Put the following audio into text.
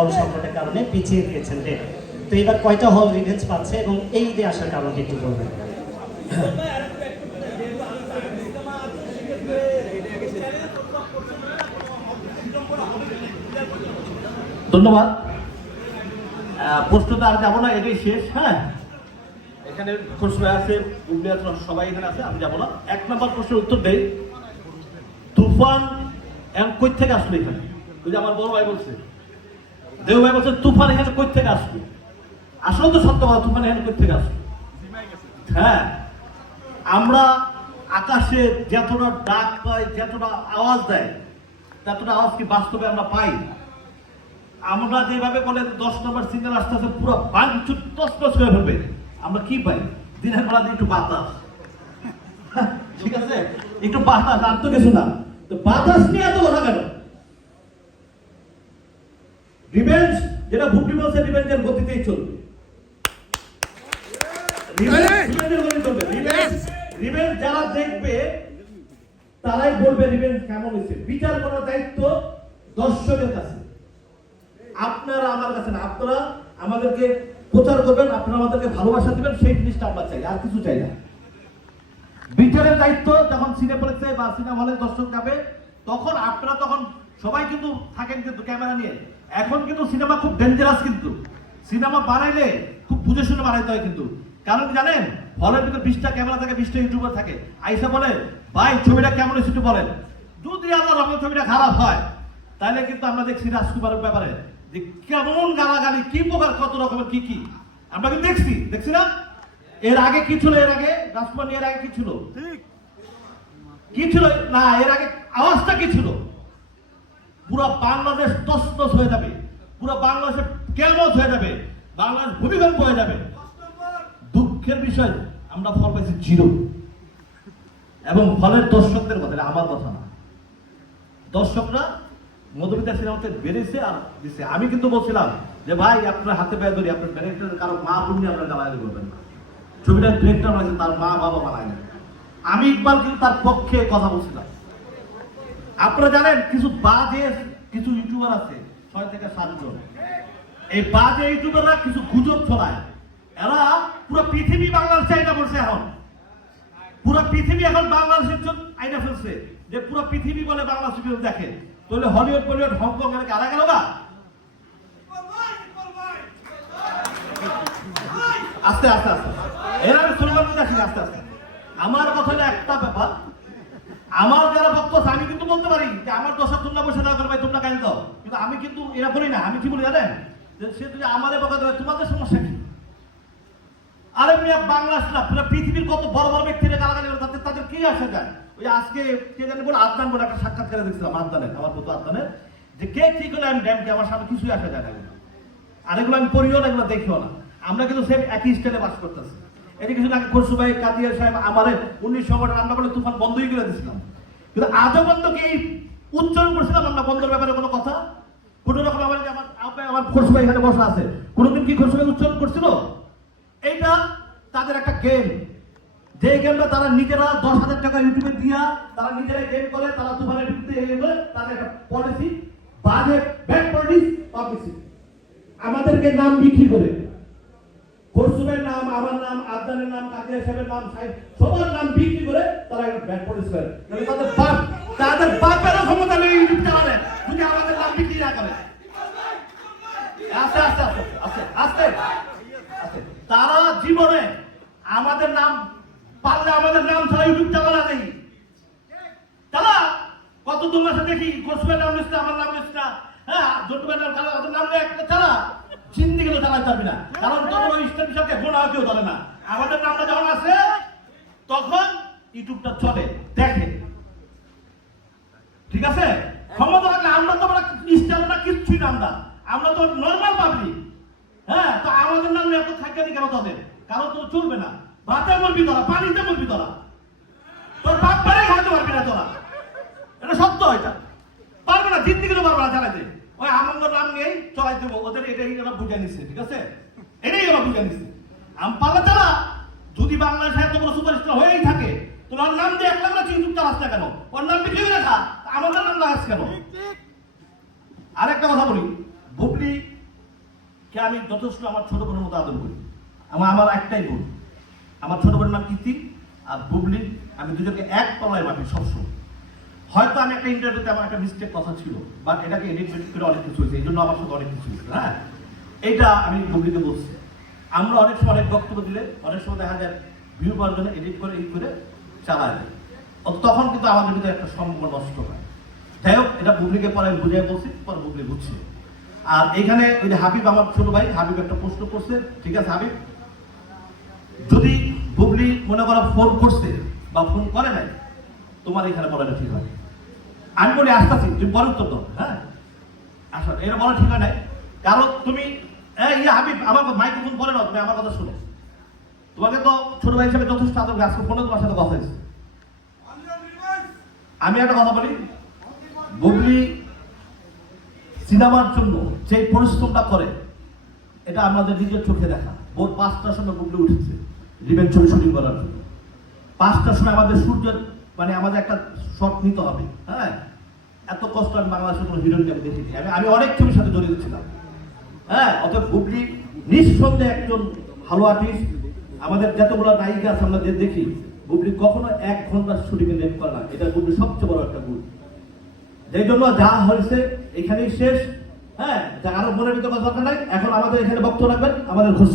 হল সংকটের কারণে পিছিয়ে দিয়েছেন ডেট তো এবার কয়টা হল রিভেঞ্জ পাচ্ছে এবং এই ঈদে আসার কারণটা একটু বলবেন? ধন্যবাদ। প্রশ্নটা আর যাব না, এটাই শেষ হ্যাঁ? এখানে প্রশ্ন আছে সবাই এখানে আছে, আমি যাব না। এক নম্বর প্রশ্নের উত্তর দেই। তুফান এখন কই থেকে আসলো এখানে? ওই যে আমার বড় ভাই বলছে। দেব ভাই বলছে, তুফান এখানে কই থেকে আসলো আসলে তো সত্য কথা, তুফান এখানে কই থেকে আসলো হ্যাঁ। আমরা আকাশে যতটা ডাক পাই, যতটা আওয়াজ দেয়, ততটা আওয়াজ কি বাস্তবে আমরা পাই? আমরা যেভাবে বলে দশ নম্বর সিগন্যাল আস্তে আস্তে পুরো বাংচুর টস টস করে ফেলবে। আমরা কি পাই? দিনের বেলা একটু বাতাস। ঠিক আছে? একটু বাতাস, আর তো কিছু না। তো বাতাস নিয়ে এত কথা কেন? রিভেঞ্জ যেটা ভুট্টি বলছে রিভেঞ্জের গতিতেই চলবে। রিভেঞ্জের গতি চলবে। রিভেঞ্জ রিভেঞ্জ যারা দেখবে তারাই বলবে রিভেঞ্জ কেমন হয়েছে। বিচার করার দায়িত্ব দর্শকের কাছে। আপনারা আমার কাছে না আপনারা আমাদেরকে প্রচার করবেন আপনারা আমাদেরকে ভালোবাসা দিবেন সেই জিনিসটা আমরা চাই আর কিছু চাই না। বিচারের দায়িত্ব যখন সিনেপ্লেক্সে বা সিনেমা হলে দর্শক যাবে তখন আপনারা তখন সবাই কিন্তু থাকেন কিন্তু ক্যামেরা নিয়ে। এখন কিন্তু সিনেমা খুব ডেঞ্জারাস কিন্তু। সিনেমা বানাইলে খুব বুঝে শুনে বানাইতে হয় কিন্তু। কারণ জানেন হলের ভিতরে বিশটা ক্যামেরা থাকে বিশটা ইউটিউবার থাকে। আইসা বলে ভাই ছবিটা কেমন হয়েছে একটু বলেন। যদি আল্লাহ রহমত ছবিটা খারাপ হয় তাহলে কিন্তু আমরা দেখছি রাজকুমারের ব্যাপারে যে কেমন গালাগালি কি প্রকার কত রকমের কি কি। আমরা কিন্তু দেখছি? দেখছি না? এর আগে কি ছিল? এর আগে? রাজকুমার এর আগে কি ছিল? কি ছিল? না এর আগে আওয়াজটা কি ছিল? পুরো বাংলাদেশ তস তস হয়ে যাবে। পুরো বাংলাদেশে কেমত হয়ে যাবে। বাংলাদেশ ভূমিকম্প হয়ে যাবে। দুঃখের বিষয়, আমরা ফল পাইছি জিরো। এবং ফলের দর্শকদের কথা আমার কথা না। দর্শকরা মধুমিতা সিনেমাতে বেড়েছে আর দিছে। আমি কিন্তু বলছিলাম যে, ভাই, আপনার হাতে পায়ে ধরি, আপনার ডিরেক্টর কারও মা বোন আপনার গালাগালি করবেন না। ছবিটার ডিরেক্টর বানাইছে তার মা বাবা বানায় আমি ইকবাল কিন্তু তার পক্ষে কথা বলছিলাম। আপনারা জানেন, কিছু বাজে, কিছু ইউটিউবার আছে, ছয় থেকে সাতজন। এই বাজে ইউটিউবাররা কিছু গুজব ছড়ায়। এরা পুরো পৃথিবী বাংলাদেশ চাইনা করছে এখন। পুরো পৃথিবী এখন বাংলাদেশের জন্য আইনা ফেলছে। যে পুরো পৃথিবী বলে বাংলাদেশ ফিল্ম দেখে। তাহলে হলিউড বলিউড হংকং এর কারা গেল গা? আস্তে আস্তে আস্তে। এর আমি দেখি আস্তে আস্তে। আমার কথা একটা ব্যাপার। আমার যারা ভক্ত আছে, আমি কিন্তু বলতে পারি যে আমার দশা তোমরা বসে না ভাই, তোমরা গান দাও? কিন্তু আমি কিন্তু এরা বলি না, আমি কি বলি জানেন? যে সে যদি আমাদের বকা দেবে তোমাদের সমস্যা কি? আরে মিয়া বাংলাদেশ না, পুরো পৃথিবীর কত বড় বড় ব্যক্তিরা গালাগালি করে, তাদের তাদের কি আসে যায়? ওই আজকে কে জানি বলে আদনান বলে একটা সাক্ষাৎকারে দেখছিলাম, আদনানের, আমার মতো আদনানের। যে কে কি হলে আমি ড্যামকে আমার সামনে কিছুই আসে যায় না। আর এগুলো আমি পড়িও না, এগুলো দেখিও না। আমরা কিন্তু সেম একই স্টাইলে বাস করতেছি। এটি কিছু আগে খরসু ভাই, কাদিয়ার সাহেব, আমাদের উনিশ সংগঠন আমরা বলে তুফান বন্ধই করে দিয়েছিলাম। কিন্তু আজও পর্যন্ত কি এই উচ্চারণ করছিলাম আমরা বন্ধের ব্যাপারে কোনো কথা? কোনো রকম আমার আমার আমার- আমার খরসু এখানে বসা আছে। কোনোদিন কি খরসু ভাই উচ্চারণ করছিল? এইটা তাদের একটা গেম যে গেমটা তারা নিজেরা দশ হাজার টাকা ইউটিউবে দিয়া তারা নিজেরাই গেম করে, তারা বিরুদ্ধে এই করে, তাদের একটা পলিসি বাজে ব্যাড পলিটিক্স পাবলিসিটি আমাদেরকে নাম বিক্রি করে। খরসুমের নাম, আমার নাম আবদানের নাম কাকিয়া সাহেবের নাম সাহেব সবার নাম বিক্রি করে তারা একটা ব্যাড পলিসি করে। তাদের বাপ তাদের বাপেরও ক্ষমতা নেই ইউটিউব চালাবে যদি আমাদের নাম বিক্রি না করে। আস্তে আস্তে আস্তে আস্তে আস্তে তারা জীবনে আমাদের নাম পারলে আমাদের নাম ছাড়া ইউটিউব চালানা নেই। তারা কত দু মাসে দেখি গোসবের নাম লিখছে আমার নাম লিখছে না। হ্যাঁ জটুবের নাম চালা ওদের নাম নেই একটা চালা গেলে চালাতে পারবি না। কারণ তোর ওই ইস্টার বিষয়কে গোনা কেউ ধরে না। আমাদের নামটা যখন আসে তখন ইউটিউবটা চলে, দেখে। ঠিক আছে? ক্ষমতা থাকলে আমরা তো আমরা ইস্টার না কিচ্ছুই না। আমরা আমরা তো নর্মাল পাবলিক হ্যাঁ? তো আমাদের নাম এত থাকেনি কেন তাদের? কারণ তো চলবে না। ভাতে মরবি তোরা পানিতে মরবি তোরা তোর বাপ পারে খাইতে পারবি না তোরা। এটা সত্য এটা। পারবে না জিন্দিগি তো পারবে না চালাইতে ওই আমঙ্গ নাম নিয়েই চলাই দেবো। ওদের এটাই ওরা বুঝে নিচ্ছে ঠিক আছে? এটাই ওরা বুঝে নিচ্ছে আম পারলে তারা যদি বাংলাদেশে এত বড় সুপারস্টার হয়েই থাকে তোমার নাম দিয়ে একটা করে ইউটিউব চালাস না কেন? ওর নাম বিক্রি করে খা আমাদের নাম লাগাস কেন? আরেকটা কথা বলি বুবলিকে আমি যথেষ্ট আমার ছোট বোনের মতো আদর করি। আমার আমার একটাই বোন। আমার ছোট বোনের নাম কীর্তি, আর বুবলি, আমি দুজনকে এক তলায় মাপি সবসময়। হয়তো আমি একটা ইন্টারভিউতে আমার একটা মিস্টেক কথা ছিল বাট এটাকে এডিট করে অনেক কিছু হয়েছে, এই জন্য আমার সাথে অনেক কিছু হয়েছে হ্যাঁ? এটা আমি বুবলিকে বলছি। আমরা অনেক সময় অনেক বক্তব্য দিলে, অনেক সময় দেখা যায় ভিউ পাওয়ার এডিট করে এই করে চালায় দেয়। তখন কিন্তু আমাদের ভিতরে একটা সম্পর্ক নষ্ট হয়। যাই হোক, এটা বুবলিকে পরে আমি বুঝিয়ে বলছি, পরে বুবলি বুঝছি। আর এখানে ওই যে হাবিব, আমার ছোট ভাই, হাবিব একটা প্রশ্ন করছে, ঠিক আছে, হাবিব? যদি বুবলি মনে করো ফোন করছে বা ফোন করে নাই, তোমার এখানে বলাটা ঠিক হয় আমি বলি আসতেছি তুমি উত্তর দাও হ্যাঁ? আসো এটা বলা ঠিক নাই। কারণ তুমি ইয়ে হাবিব, আমার মাইক্রোফোন পরে নাও, তুমি আমার কথা শোনো। তোমাকে তো ছোট ভাই হিসেবে যথেষ্ট আদর। আজকে ফোনে তোমার সাথে কথা হয়েছে। আমি একটা কথা বলি, বুবলি সিনেমার জন্য যে পরিশ্রমটা করে, এটা আমাদের নিজের চোখে দেখা। ভোর পাঁচটার সময় বুবলি উঠেছে রিভেন ছবি শুটিং করার জন্য। পাঁচটার সময় আমাদের সূর্য মানে আমাদের একটা শট নিতে হবে হ্যাঁ? এত কষ্ট আমি বাংলাদেশের কোনো হিরোইনকে আমি দেখিনি। আমি আমি অনেক ছবির সাথে জড়িত ছিলাম হ্যাঁ? অতএব বুবলি নিঃসন্দেহে একজন ভালো আর্টিস্ট আমাদের যতগুলো নায়িকা আছে আমরা যে দেখি বুবলি কখনো এক ঘণ্টা শুটিংয়ে লেট করে না। এটা বুবলি সবচেয়ে বড় একটা গুণ। যেই জন্য যা হয়েছে এখানেই শেষ হ্যাঁ? যা আরও মনের ভিতরে কথা নাই। এখন আমাদের এখানে বক্তব্য রাখবেন, আমাদের ঘোষ